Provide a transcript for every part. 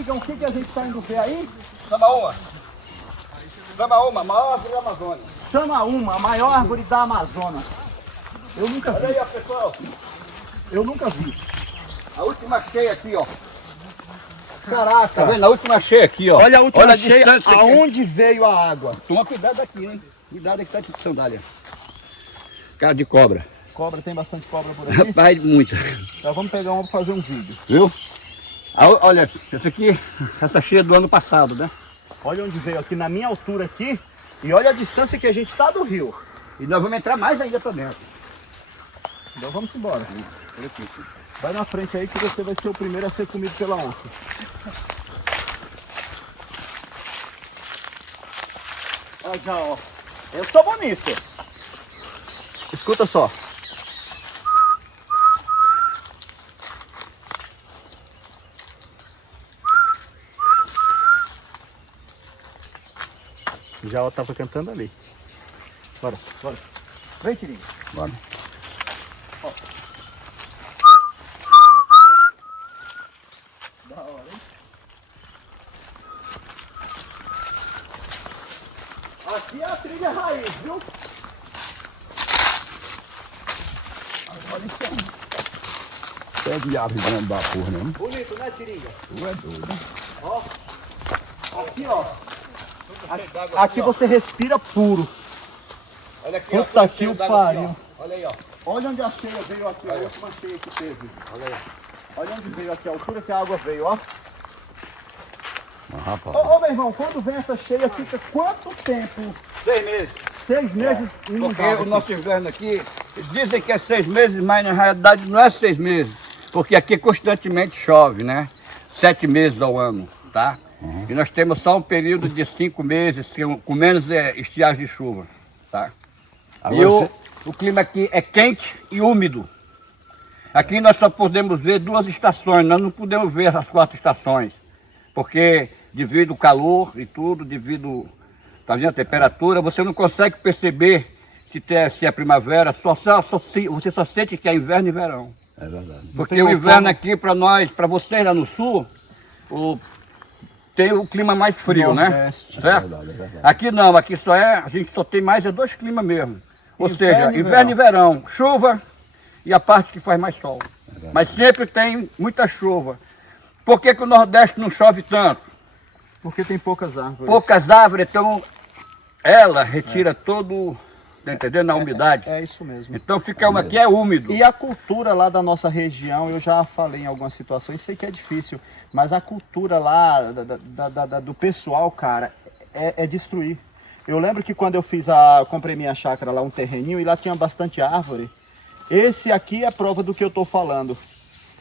amigão, o que a gente está indo ver aí? Samaúma. Samaúma, maior árvore da Amazônia. Samaúma, a maior árvore da Amazonas. Eu nunca vi. Olha aí, ó, pessoal. Eu nunca vi. A última cheia aqui, ó. Caraca. Tá vendo? A última cheia aqui, ó. Olha a última Olha cheia, distância aqui. aonde veio a água. Toma cuidado aqui, hein? Cuidado aqui, tá de sandália. Cara de cobra. Cobra, tem bastante cobra por aqui. Rapaz, muita. Então vamos pegar uma para fazer um vídeo. Viu? Olha, essa aqui, essa cheia do ano passado, né? Olha onde veio aqui, na minha altura aqui. E olha a distância que a gente está do rio. E nós vamos entrar mais ainda pra dentro. Então vamos embora. Vai na frente aí que você vai ser o primeiro a ser comido pela onça. Olha já, ó. Eu sou bom nisso. Escuta só. Já ela tava cantando ali. Bora, bora. Vem, Tirinho. Bora. Ó. Da hora, hein? Aqui é a trilha raiz, viu? Agora isso É de árvore grande da porra, né? bonito, né, Tiringa? Tu é doido. Ó. Aqui, ó. Aqui você respira puro. Olha aqui, Puta que o pariu. Olha aí, ó. Olha onde a cheia veio aqui, a última cheia que teve. Olha aí. Olha onde veio aqui, a altura que a água veio, ó. Rapaz. Ô, meu irmão, quando vem essa cheia, fica quanto tempo? 6 meses. 6 meses Porque inundado. o nosso inverno aqui, dizem que é 6 meses, mas na realidade não é 6 meses. Porque aqui constantemente chove, né? 7 meses ao ano, tá? E nós temos só um período de 5 meses, com menos estiagem de chuva, tá? Agora E o clima aqui é quente e úmido. Aqui nós só podemos ver 2 estações, nós não podemos ver as 4 estações. Porque devido ao calor e tudo, devido tá vendo, a temperatura, você não consegue perceber se é primavera, você só sente que é inverno e verão. É verdade. Porque o inverno aqui para nós, para vocês lá no sul, tem o clima mais frio, né? Nordeste. Certo? É verdade. Aqui não, aqui a gente só tem mais 2 climas mesmo. Ou Inverno seja, e inverno e verão, chuva e a parte que faz mais sol. Mas sempre tem muita chuva. Por que o Nordeste não chove tanto? Porque tem poucas árvores. Poucas árvores, então ela retira todo, tá entendendo? A umidade. É isso mesmo. Então fica aqui é úmido. E a cultura lá da nossa região, eu já falei em algumas situações, sei que é difícil, mas a cultura lá do pessoal, cara, é destruir. Eu lembro que quando eu comprei minha chácara lá, um terreninho, e lá tinha bastante árvore. Esse aqui é prova do que eu tô falando.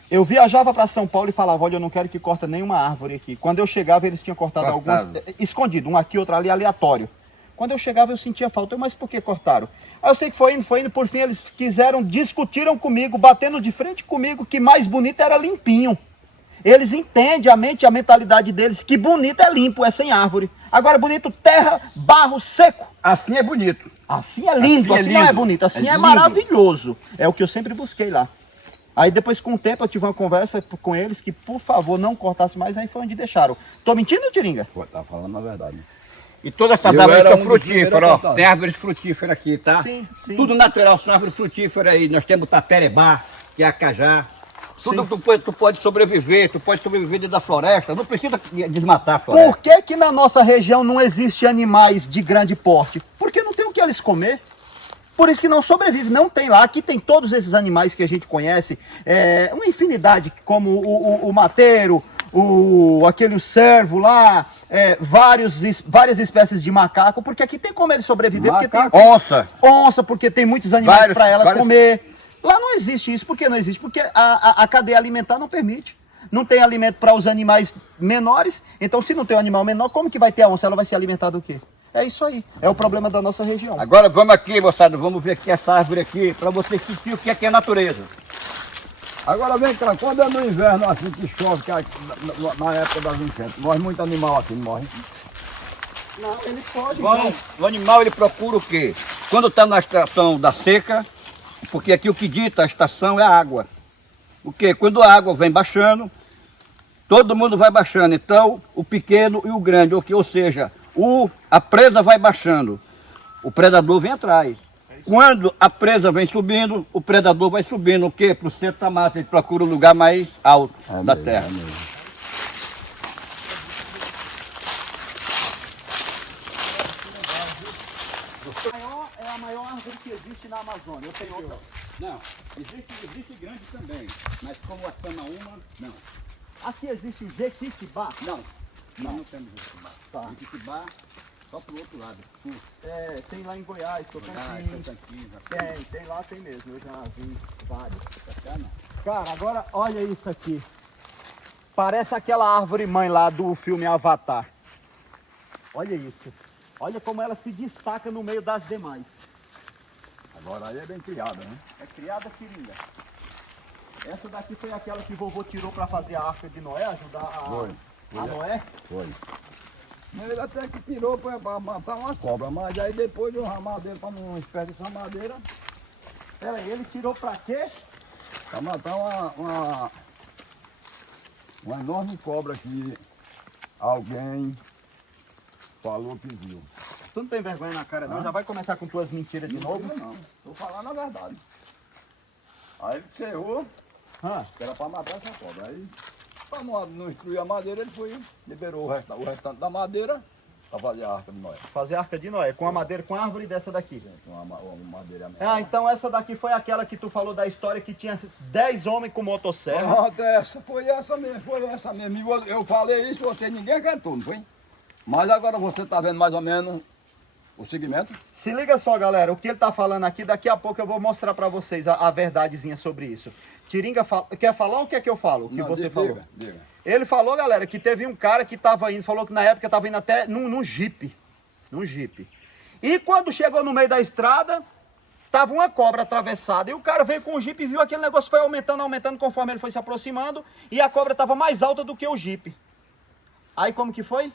Eu viajava para São Paulo e falava, olha, eu não quero que corta nenhuma árvore aqui. Quando eu chegava, eles tinham cortado algumas, escondido, um aqui, outro ali, aleatório. Quando eu chegava, eu sentia falta. Mas por que cortaram? Aí eu sei que foi indo, por fim eles discutiram comigo, batendo de frente comigo, que mais bonito era limpinho. Eles entendem a mente e a mentalidade deles, que bonito é limpo, é sem árvore. Agora bonito, terra, barro, seco. Assim é bonito. Assim é lindo, Assim é assim não é lindo. bonito, assim É é lindo. maravilhoso. É o que eu sempre busquei lá. Aí depois, com o tempo, eu tive uma conversa com eles que, por favor, não cortasse mais, aí foi onde deixaram. Tô mentindo, Tiringa? Pô, tá falando a verdade. E todas essas Eu árvores era são um dos primeiros frutíferas, a ó. cortar. Tem árvores frutíferas aqui, tá? Sim, sim. Tudo natural, são árvores frutíferas aí. Nós temos taperebá, que é a cajá. Tudo tu pode sobreviver dentro da floresta. Não precisa desmatar a floresta. Por que que na nossa região não existe animais de grande porte? Porque não tem o que eles comer. Por isso que não sobrevive, não tem lá. Aqui tem todos esses animais que a gente conhece, uma infinidade, como o mateiro, aquele cervo lá, várias espécies de macaco, porque aqui tem como ele sobreviver. Porque tem Onça. porque tem muitos animais Vários- para ela vários- comer. Lá não existe isso. Por que não existe? Porque a cadeia alimentar não permite. Não tem alimento para os animais menores, então se não tem um animal menor, como que vai ter a onça? Ela vai se alimentar do quê? É isso aí, é o problema da nossa região. Agora vamos aqui, moçada, vamos ver aqui essa árvore aqui, para você sentir o que é natureza. Agora vem cá, quando é no inverno assim que chove, que é na época das enchentes, morre muito animal aqui, não morre? Não, ele pode. O animal ele procura o quê? Quando está na estação da seca, porque aqui o que dita a estação é a água. O quê? Quando a água vem baixando, todo mundo vai baixando. Então, o pequeno e o grande, ou seja, a presa vai baixando, o predador vem atrás. Quando a presa vem subindo, o predador vai subindo. O quê? Para o centro da mata, ele procura o lugar mais alto da terra. É a maior árvore que existe na Amazônia. Eu tenho outra. Não, existe grande também, mas como a Tamaúma, não. Aqui existe o Jequitibá. Não temos Jequitibá. Tá. Jequitibá só pro outro lado. É, tem lá em Goiás, Tocantins. Tem lá, tem mesmo. Eu já vi vários. Cara, agora olha isso aqui. Parece aquela árvore mãe lá do filme Avatar. Olha isso. Olha como ela se destaca no meio das demais. Agora aí é bem criada, né? É criada seringa. Essa daqui foi aquela que vovô tirou para fazer a arca de Noé, ajudar a Noé? Foi. Ele até que tirou para matar uma cobra, mas aí depois deu ramadeira para não desperdiçar madeira. Peraí, ele tirou para quê? Para matar uma enorme cobra que alguém falou que viu. Tu não tem vergonha na cara não? Já vai começar com tuas mentiras de novo? Não, estou falando a verdade. Aí ele cerrou, que era para matar essa cobra. Aí, para não destruir a madeira, ele foi, liberou o restante da madeira para fazer a arca de Noé. Fazer a arca de Noé, com a madeira, com a árvore dessa daqui. Com uma madeira mesmo. Ah, então essa daqui foi aquela que tu falou da história que tinha 10 homens com motosserra. Pronto, foi essa mesmo. E eu falei isso, ninguém acreditou, não foi? Mas agora você está vendo mais ou menos o segmento. Se liga só, galera, o que ele tá falando aqui, daqui a pouco eu vou mostrar para vocês a verdadezinha sobre isso. Tiringa, quer falar ou quer que eu falo? O que você falou? Diga. Ele falou, galera, que teve um cara que tava indo, falou que na época tava indo até num Jeep. Num Jeep. E quando chegou no meio da estrada, tava uma cobra atravessada. E o cara veio com o Jeep e viu aquele negócio foi aumentando conforme ele foi se aproximando. E a cobra tava mais alta do que o Jeep. Aí como que foi?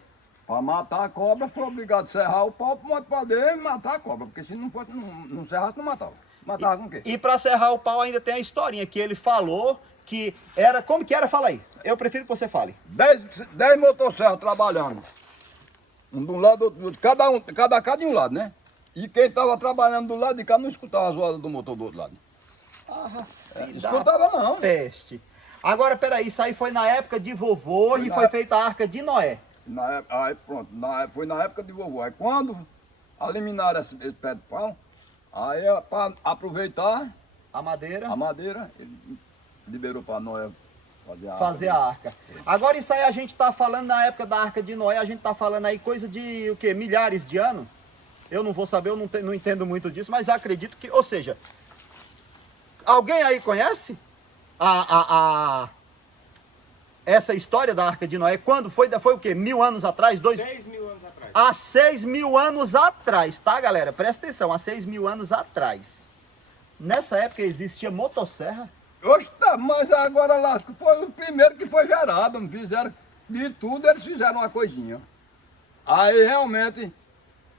Para matar a cobra, foi obrigado a serrar o pau para poder matar a cobra. Porque se não fosse, não serrasse, não matava. Matava com o quê? E para serrar o pau ainda tem a historinha que ele falou que era... Como que era? Fala aí. Eu prefiro que você fale. 10 motosserras trabalhando. Um de um lado, outro do outro. Cada de um lado, né? E quem estava trabalhando do lado de cá não escutava as vozes do motor do outro lado. Escutava não. Peste. Agora, peraí, isso aí foi na época de vovô e foi feita a arca de Noé. Pronto, foi na época de vovô. Aí quando eliminaram esse pé de pau, aí para aproveitar a madeira, ele liberou para Noé fazer a arca. Agora isso aí a gente está falando na época da arca de Noé, a gente está falando aí coisa de o quê? Milhares de anos? Eu não vou saber, eu não entendo muito disso, mas acredito que, ou seja, alguém aí conhece essa história da Arca de Noé? Quando foi? Foi o quê? 1000 anos atrás? 6 mil anos atrás. Há 6 mil anos atrás, tá, galera? Presta atenção, há 6 mil anos atrás. Nessa época existia motosserra? Hoje tá, mas agora lá foi o primeiro que foi gerado, não fizeram de tudo, eles fizeram uma coisinha. Aí realmente,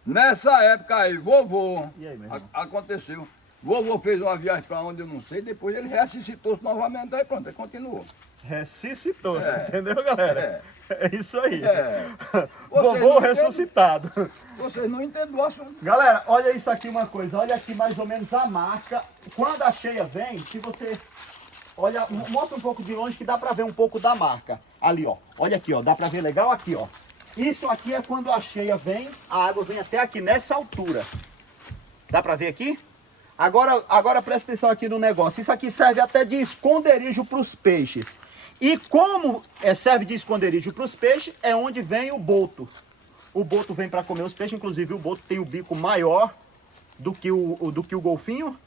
nessa época aí, vovô, E aí, meu irmão? aconteceu. Vovô fez uma viagem para onde eu não sei, depois ele ressuscitou-se novamente, aí pronto, aí continuou. Ressuscitou-se, entendeu, galera? É isso aí. Vocês Vovô não ressuscitado. Vocês não entendem o assunto. Galera, olha isso aqui uma coisa, olha aqui mais ou menos a marca. Quando a cheia vem, se você... Olha, mostra um pouco de longe que dá pra ver um pouco da marca. Ali, ó. Olha aqui, ó. Dá pra ver legal aqui, ó. Isso aqui é quando a cheia vem, a água vem até aqui, nessa altura. Dá pra ver aqui? Agora presta atenção aqui no negócio. Isso aqui serve até de esconderijo para os peixes. E como serve de esconderijo para os peixes, é onde vem o boto. O boto vem para comer os peixes, inclusive o boto tem o bico maior do que o golfinho,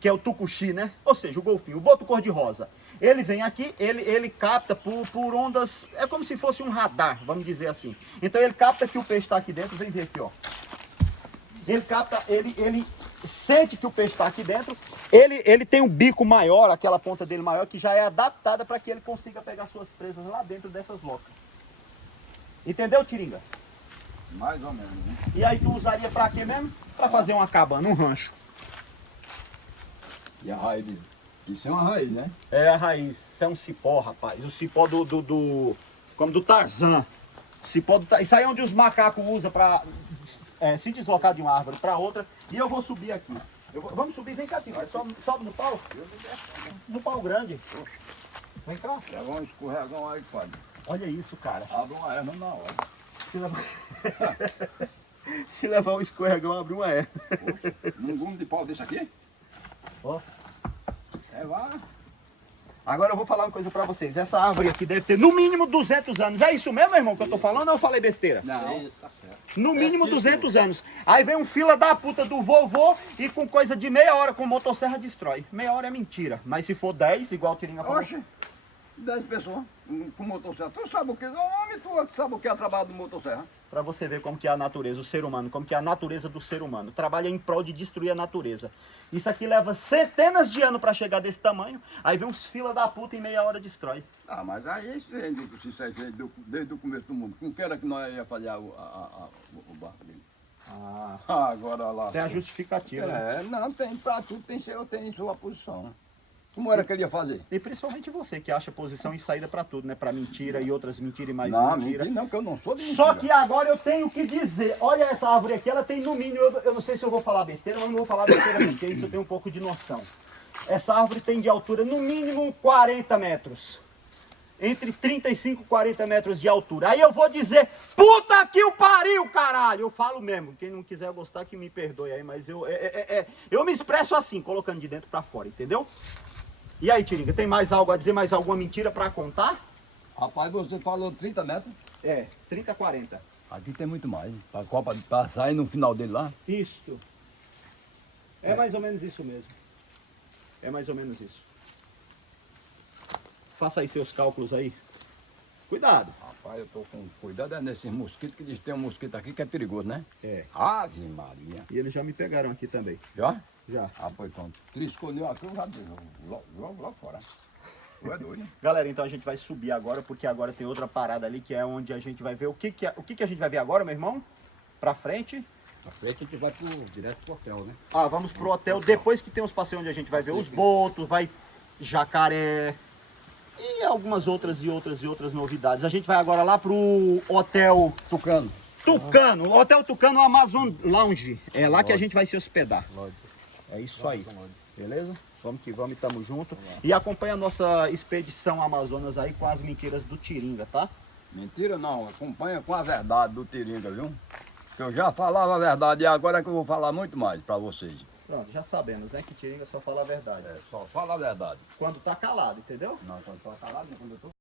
que é o tucuxi, né? Ou seja, o golfinho, o boto cor-de-rosa. Ele vem aqui, ele capta por ondas, é como se fosse um radar, vamos dizer assim. Então ele capta que o peixe está aqui dentro, vem ver aqui, ó. Ele capta, ele sente que o peixe está aqui dentro, ele tem um bico maior, aquela ponta dele maior, que já é adaptada para que ele consiga pegar suas presas lá dentro dessas locas. Entendeu, Tiringa? Mais ou menos, né? E aí tu usaria para quê mesmo? Para fazer uma cabana, um rancho. E a raiz Isso é uma raiz, né? É a raiz. Isso é um cipó, rapaz. O cipó como do Tarzan. Cipó do, isso aí é onde os macacos usam para se deslocar de uma árvore para outra. E eu vou subir aqui. Vamos subir, vem cá, Tino. Sobe no pau. No pau grande. Vem cá. Leva um escorregão aí, padre. Olha isso, cara. Abre uma erva na hora. Se levar, se levar um escorregão, abre uma erva. Um gume de pau desse aqui? Ó. É, vá. Agora eu vou falar uma coisa pra vocês. Essa árvore aqui deve ter no mínimo 200 anos. É isso mesmo, irmão, que eu tô falando ou eu falei besteira? Não. Isso, tá certo. No mínimo 200 anos. Aí vem um fila da puta do vovô e com coisa de meia hora com motosserra destrói. Meia hora é mentira. Mas se for 10, igual o Tiringa falou. Oxe, 10 pessoas com motosserra. Tu sabe o que? Homem, tu sabe o que é trabalho do motosserra? Pra você ver como que é a natureza, o ser humano, como que é a natureza do ser humano. Trabalha em prol de destruir a natureza. Isso aqui leva centenas de anos pra chegar desse tamanho. Aí vem uns fila da puta e em meia hora destrói. Ah, mas aí isso é desde o começo do mundo. Com que era que nós ia falhar o barco dele? Ah, Agora lá. tem a justificativa. Né? É, não, tem pra tudo, tem sua posição. Como era que ele ia fazer? E principalmente você que acha posição e saída pra tudo, né? Pra mentira e outras mentiras e mais Não, mentira. mentira não, que eu não sou de mentira. Só que agora eu tenho que dizer, olha essa árvore aqui, ela tem no mínimo, eu não sei se eu vou falar besteira, mas não vou falar besteira não, porque isso eu tenho um pouco de noção. Essa árvore tem de altura no mínimo 40 metros. Entre 35 e 40 metros de altura. Aí eu vou dizer, puta que o pariu, caralho! Eu falo mesmo, quem não quiser gostar que me perdoe aí, mas eu me expresso assim, colocando de dentro pra fora, entendeu? E aí, Tiringa, tem mais algo a dizer, mais alguma mentira pra contar? Rapaz, você falou 30 metros. É, 30, 40. Aqui tem muito mais. Pra sair no final dele lá. Isto. É mais ou menos isso mesmo. É mais ou menos isso. Faça aí seus cálculos aí. Cuidado. Rapaz, eu tô com cuidado nesses mosquitos, que eles têm um mosquito aqui que é perigoso, né? É. Ave Maria. E eles já me pegaram aqui também. Já? Já. Ah, foi pronto. Triscou aqui, eu já logo fora. Tu é doido, né? Galera, então a gente vai subir agora, porque agora tem outra parada ali, que é onde a gente vai ver o que a gente vai ver agora, meu irmão? Pra frente. Pra frente a gente vai direto pro hotel, né? Ah, vamos pro hotel, depois que tem os passeios onde a gente vai ver os botos, vai jacaré e algumas outras novidades. A gente vai agora lá pro hotel Tucano. Tucano, Hotel Tucano Amazon Lounge. É lá que a gente vai se hospedar. É isso aí. Beleza? Vamos que vamos e tamo junto. E acompanha a nossa expedição Amazonas aí com as mentiras do Tiringa, tá? Mentira não, acompanha com a verdade do Tiringa, viu? Que eu já falava a verdade e agora é que eu vou falar muito mais pra vocês. Pronto, já sabemos, né? Que Tiringa só fala a verdade. É, só fala a verdade. Quando tá calado, entendeu? Não, quando eu tô calado, quando eu tô...